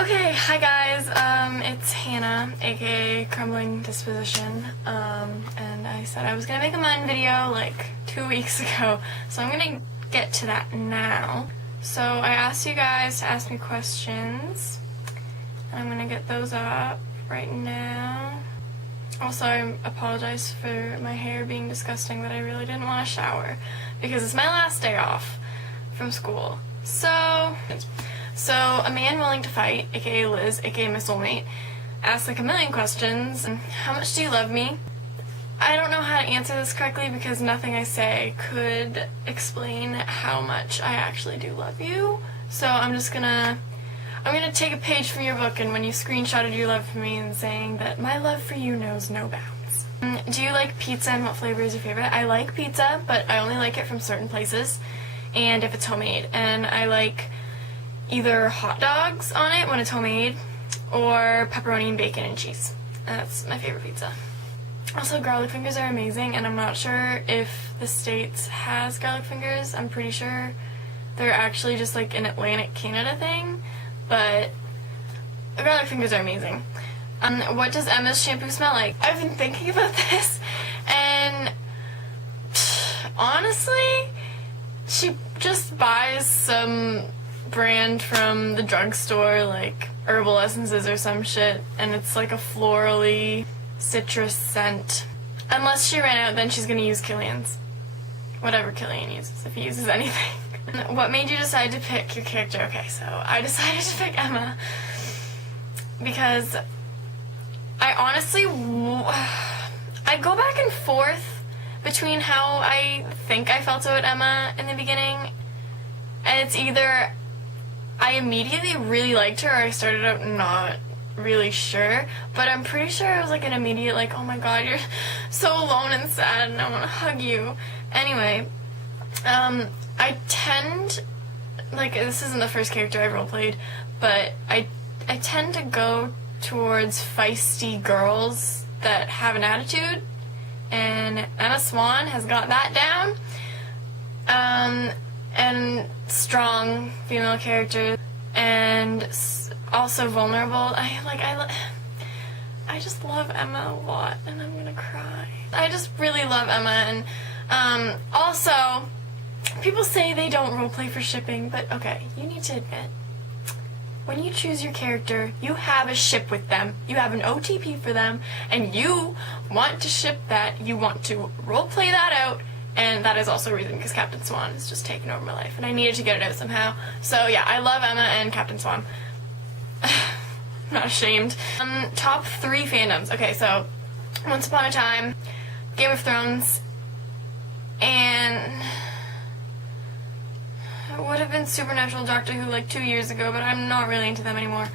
Okay, hi guys, it's Hannah, aka Crumbling Disposition, and I said I was gonna make a Mun video like 2 weeks ago, so I'm gonna get to that now. So I asked you guys to ask me questions, and I'm gonna get those up right now. Also, I apologize for my hair being disgusting, but I really didn't want to shower, because it's my last day off from school. So a man willing to fight, aka Liz, aka my soulmate, asked like a million questions. How much do you love me? I don't know how to answer this correctly because nothing I say could explain how much I actually do love you. So I'm gonna take a page from your book, and when you screenshotted your love for me and saying that my love for you knows no bounds. Do you like pizza, and what flavor is your favorite? I like pizza, but I only like it from certain places, and if it's homemade. And I like either hot dogs on it when it's homemade, or pepperoni and bacon and cheese. That's my favorite pizza. Also, garlic fingers are amazing, and I'm not sure if the States has garlic fingers. I'm pretty sure they're actually just like an Atlantic Canada thing, but garlic fingers are amazing. What does Emma's shampoo smell like? I've been thinking about this, and honestly, she just buys some brand from the drugstore, like Herbal Essences or some shit, and it's like a florally citrus scent. Unless she ran out, then she's gonna use Killian's. Whatever Killian uses, if he uses anything. What made you decide to pick your character? Okay, so I decided to pick Emma because I honestly, I go back and forth between how I think I felt about Emma in the beginning, and it's either I immediately really liked her, or I started out not really sure, but I'm pretty sure it was like an immediate, like, oh my god, you're so alone and sad and I want to hug you. Anyway, I tend, like, this isn't the first character I've roleplayed, but I tend to go towards feisty girls that have an attitude, and Emma Swan has got that down. And strong female characters, and also vulnerable. I just love Emma a lot, and I'm gonna cry. I just really love Emma, and also, people say they don't roleplay for shipping, but okay, you need to admit, when you choose your character, you have a ship with them. You have an OTP for them, and you want to ship that. You want to roleplay that out. And that is also a reason because Captain Swan is just taking over my life, and I needed to get it out somehow. So yeah, I love Emma and Captain Swan. I'm not ashamed. Top 3 fandoms. Okay, so Once Upon a Time, Game of Thrones, and it would have been Supernatural, Doctor Who like 2 years ago, but I'm not really into them anymore.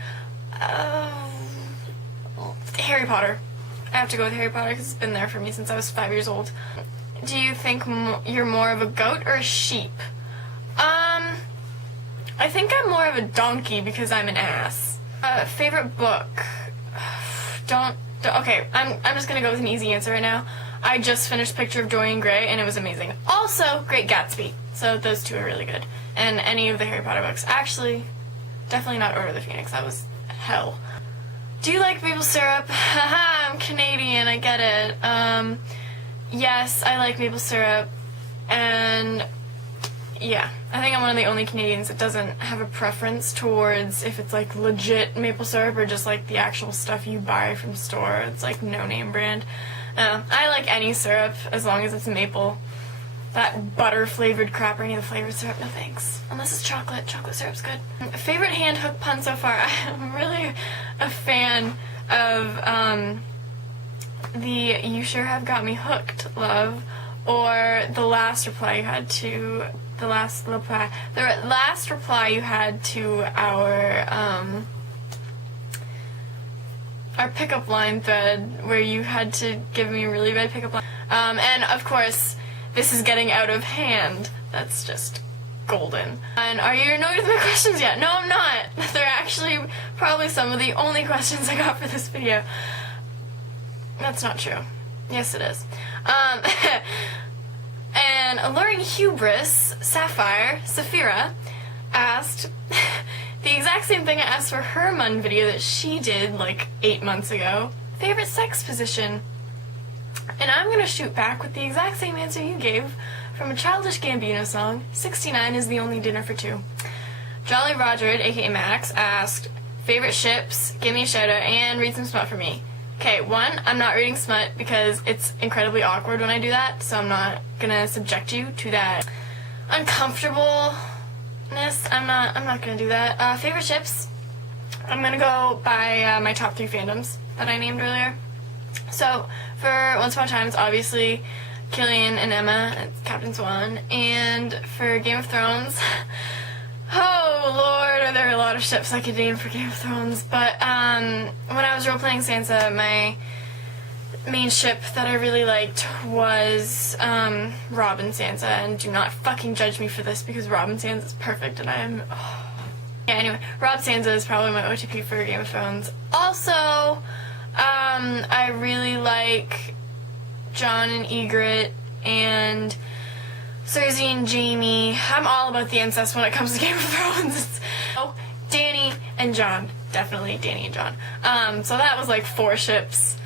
Harry Potter. I have to go with Harry Potter because it's been there for me since I was 5 years old. Do you think you're more of a goat or a sheep? I think I'm more of a donkey because I'm an ass. Favorite book? Okay, I'm just gonna go with an easy answer right now. I just finished Picture of Dorian Gray, and it was amazing. Also, Great Gatsby. So those two are really good. And any of the Harry Potter books. Actually, definitely not Order of the Phoenix. That was hell. Do you like maple syrup? Haha, I'm Canadian, I get it. Yes, I like maple syrup, and yeah, I think I'm one of the only Canadians that doesn't have a preference towards if it's like legit maple syrup or just like the actual stuff you buy from store. It's like no name brand. I like any syrup as long as it's maple. That butter flavored crap or any of the flavored syrup, no thanks. Unless it's chocolate. Chocolate syrup's good. Favorite hand hook pun so far? I'm really a fan of the "You Sure Have Got Me Hooked" love, or the last reply you had to our pickup line thread, where you had to give me a really bad pickup line. And of course, this is getting out of hand. That's just golden. And are you annoyed with my questions yet? No, I'm not. They're actually probably some of the only questions I got for this video. That's not true. Yes, it is. And Alluring Hubris, Sapphire, Saphira, asked, the exact same thing I asked for her Mun video that she did like 8 months ago. Favorite sex position. And I'm gonna shoot back with the exact same answer you gave from a Childish Gambino song, 69 is the only dinner for two. Jolly Roger, aka Max, asked, favorite ships, give me a shout out, and read some smut for me. Okay, one, I'm not reading smut because it's incredibly awkward when I do that, so I'm not gonna subject you to that uncomfortableness. I'm not gonna do that. Favorite ships, I'm gonna go by my top 3 fandoms that I named earlier. So, for Once Upon a Time, it's obviously Killian and Emma, it's Captain Swan, and for Game of Thrones, oh lord, are there a lot of ships I could name for Game of Thrones, but when I was role-playing Sansa, my main ship that I really liked was Robb and Sansa, and do not fucking judge me for this because Robb and Sansa is perfect, and I'm... Oh. Yeah, anyway, Robb Sansa is probably my OTP for Game of Thrones. Also, I really like Jon and Ygritte, and Cersei and Jaime. I'm all about the incest when it comes to Game of Thrones. Oh, Dany and Jon. Definitely Dany and Jon. So that was like 4 ships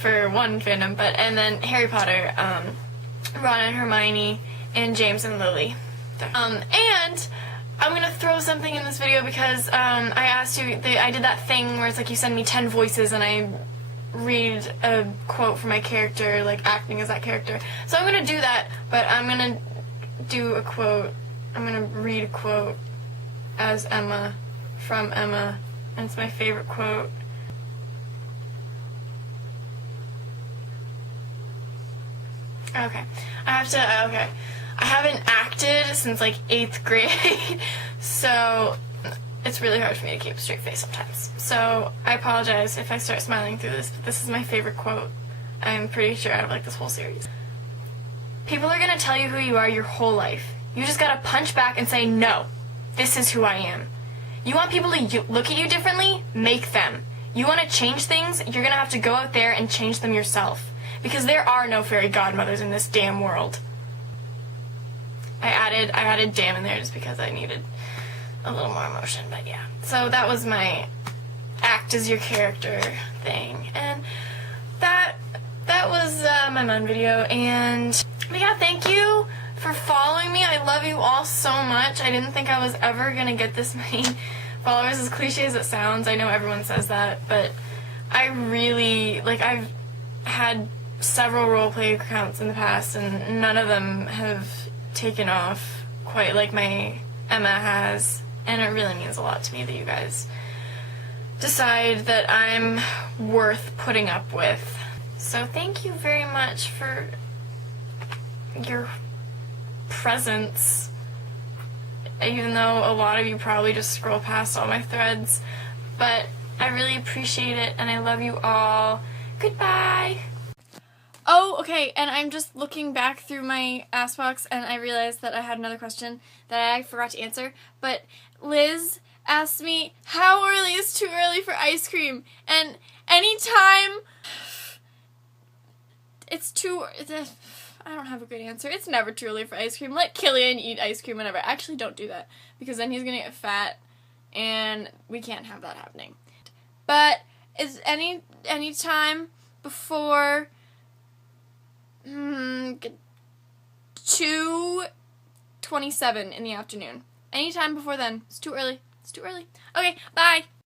for one fandom, and then Harry Potter, Ron and Hermione, and James and Lily. And I'm gonna throw something in this video because I asked you, I did that thing where it's like you send me 10 voices and I read a quote from my character, like acting as that character. So I'm gonna do that, but I'm gonna do a quote. I'm gonna read a quote as Emma, from Emma, and it's my favorite quote. Okay. I haven't acted since like 8th grade, so it's really hard for me to keep a straight face sometimes. So I apologize if I start smiling through this, but this is my favorite quote, I'm pretty sure, out of like this whole series. People are gonna tell you who you are your whole life. You just gotta punch back and say, no, this is who I am. You want people to look at you differently? Make them. You want to change things? You're gonna have to go out there and change them yourself. Because there are no fairy godmothers in this damn world. I added damn in there just because I needed a little more emotion, but yeah. So that was my act as your character thing. And that was my Mun video, and but yeah, thank you for following me. I love you all so much. I didn't think I was ever gonna get this many followers, as cliche as it sounds. I know everyone says that, but I really, like, I've had several roleplay accounts in the past, and none of them have taken off quite like my Emma has, and it really means a lot to me that you guys decide that I'm worth putting up with. So thank you very much for your presence, even though a lot of you probably just scroll past all my threads, but I really appreciate it, and I love you all. Goodbye! Oh, okay, and I'm just looking back through my ask box, and I realized that I had another question that I forgot to answer, but Liz asked me, how early is too early for ice cream? And anytime it's too... I don't have a good answer. It's never too early for ice cream. Let Killian eat ice cream whenever. Actually, don't do that, because then he's gonna get fat, and we can't have that happening. But is any time before 2:27 in the afternoon. Anytime before then. It's too early. It's too early. Okay, bye!